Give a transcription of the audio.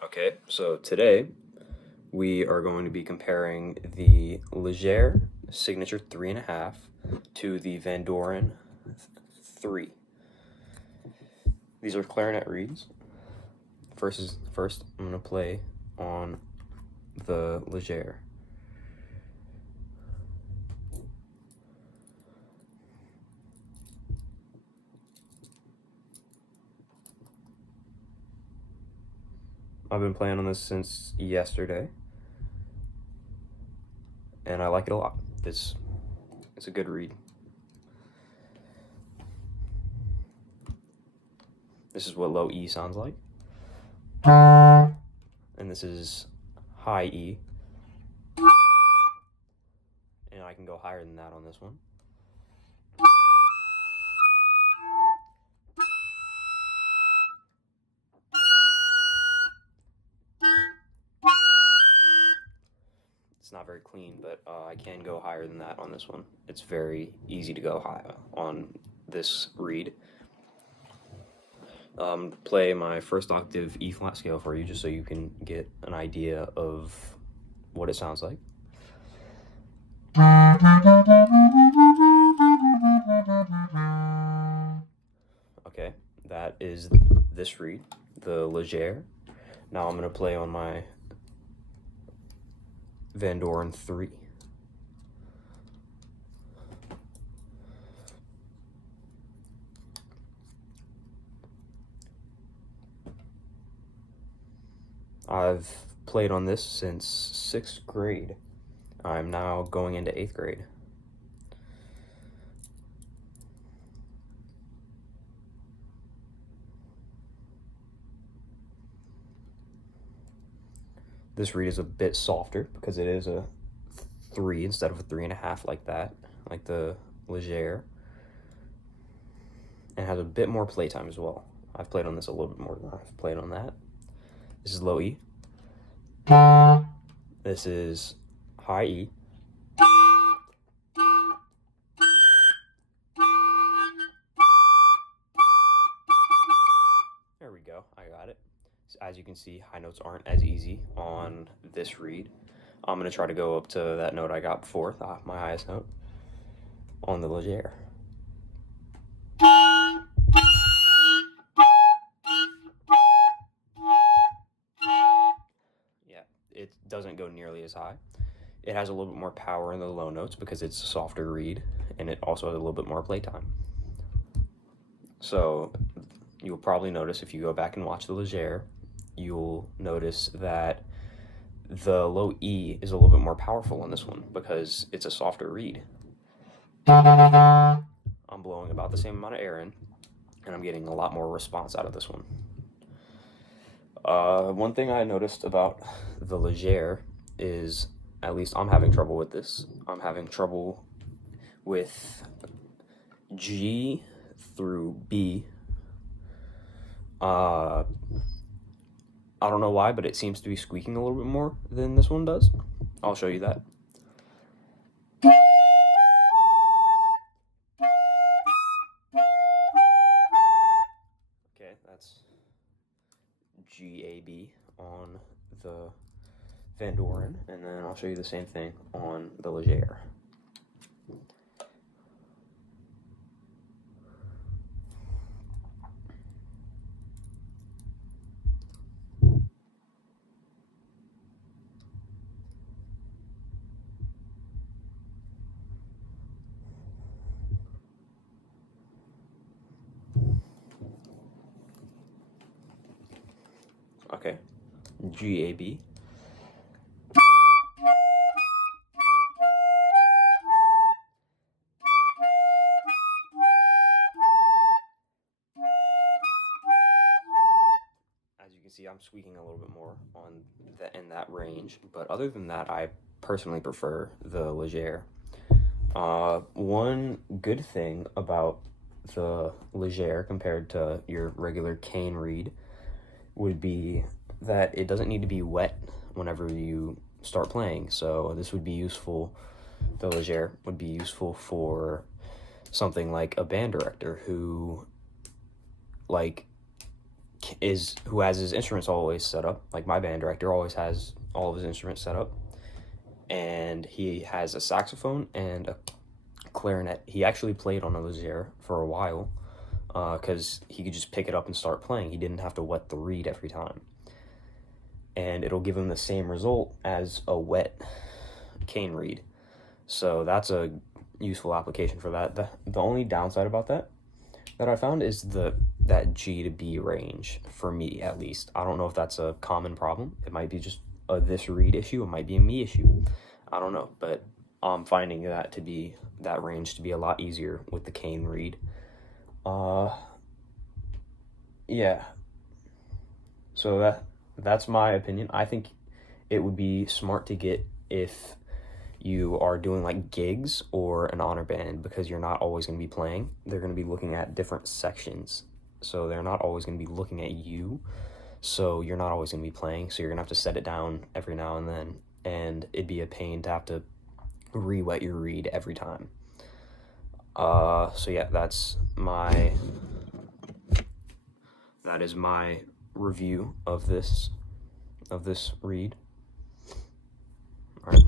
Okay, so today we are going to be comparing the Légère Signature 3.5 to the Vandoren 3. These are clarinet reeds. First, I'm going to play on the Légère. I've been playing on this since yesterday, and I like it a lot. It's a good reed. This is what low E sounds like, and this is high E, and I can go higher than that on this one. It's not very clean, but I can go higher than that on this one. It's very easy to go high on this reed. Play my first octave E flat scale for you just so you can get an idea of what it sounds like. Okay, that is this reed, the Légère. Now I'm going to play on my Vandoren 3. I've played on this since 6th grade. I'm now going into 8th grade. This reed is a bit softer because it is a 3 instead of a 3.5 like that, like the Légère. And has a bit more playtime as well. I've played on this a little bit more than I've played on that. This is low E. This is high E. There we go, I got it. As you can see, high notes aren't as easy on this reed. I'm going to try to go up to that note I got before, my highest note, on the Légère. Yeah, it doesn't go nearly as high. It has a little bit more power in the low notes because it's a softer reed, and it also has a little bit more playtime. So you'll probably notice if you go back and watch the Légère, you'll notice that the low E is a little bit more powerful on this one because it's a softer reed. I'm blowing about the same amount of air in, and I'm getting a lot more response out of this one. One thing I noticed about the Légère is, at least I'm having trouble with this. I'm having trouble with G through B. I don't know why, but it seems to be squeaking a little bit more than this one does. I'll show you that. Okay, that's G-A-B on the Vandoren, and then I'll show you the same thing on the Légère. Okay, G-A-B. As you can see, I'm squeaking a little bit more on in that range, but other than that, I personally prefer the Légère. One good thing about the Légère compared to your regular cane reed would be that it doesn't need to be wet whenever you start playing. So this would be useful, the Légère would be useful for something like a band director who who has his instruments always set up. Like my band director always has all of his instruments set up, and he has a saxophone and a clarinet. He actually played on a Légère for a while because he could just pick it up and start playing. He didn't have to wet the reed every time, and it'll give him the same result as a wet cane reed. So that's a useful application for that. The only downside about that I found is that G to B range, for me at least. I don't know if that's a common problem. It might be just a this reed issue. It might be a me issue. I don't know, but I'm finding that range to be a lot easier with the cane reed. Yeah. So that's my opinion. I think it would be smart to get if you are doing like gigs or an honor band, because you're not always going to be playing. They're going to be looking at different sections, so they're not always going to be looking at you, so you're not always going to be playing, so you're going to have to set it down every now and then, and it'd be a pain to have to re-wet your reed every time. So yeah, that is my review of this reed. All right.